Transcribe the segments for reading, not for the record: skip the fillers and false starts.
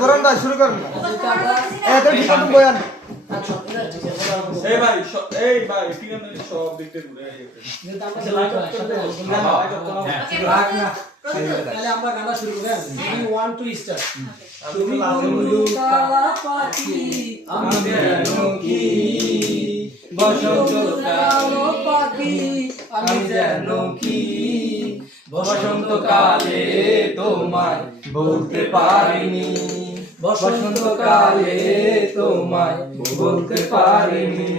গরমটা শুরু করুন না তো ঠিক আছে বয়ান এই ভাই ঠিক আছে সব দেখতে ঘুরে তাহলে আমরা গানটা শুরু করি 1 2 স্টার্ট তুমি বন্ধু কালা পাখি আমি যেন কি বসন্ত কালো পাখি আমি যেন কি বসন্ত কালে তোমায় বলতে পারিনি বসন্ত কালে তোমায় বলতে পারিনি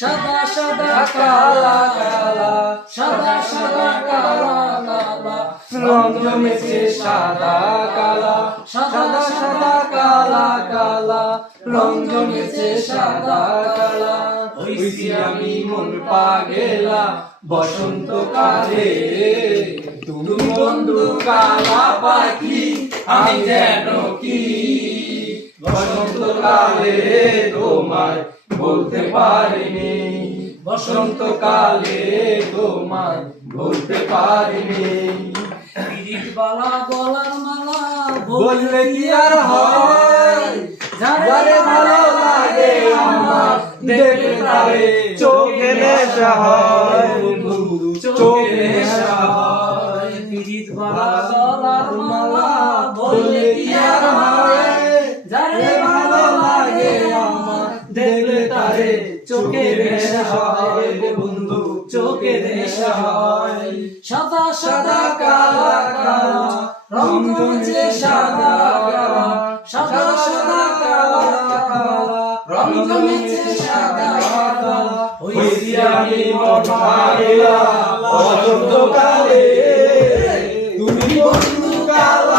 সাদা সাদা কালা কালা সাদা সাদা কালা কালা রং জমেছে সাদা কালা সাদা সাদা কালা কালা রং জমেছে সাদা কালা হইছি আমি মন পাগেলা বসন্ত কালে তুমি বন্ধু কালা পাখি আমি যেন কি বসন্ত কালে তোমায় বলতে পারিনি বসন্ত কালে তোমায় বলতে পারিনি পিরিত বালা গলার মালা বললে কি আর হয় যারে ভালো লাগে আমার দেখে তারে চোখে নেশা হয় বন্ধু চোখে নেশা হয় পিরিত বালা গলার মালা বললে কি আর হয় যারে ভালো লাগে আমার দেখলে তারে চোখে নেশা হয় বন্ধু চোখে নেশা হয় সাদা সাদা কালা কালা রং জমেছে সাদা কালা সাদা সাদা কালা কালা রং জমেছে সাদা কালা হইছি আমি মন পাগলা বসন্ত কালে তুমি বন্ধু কালা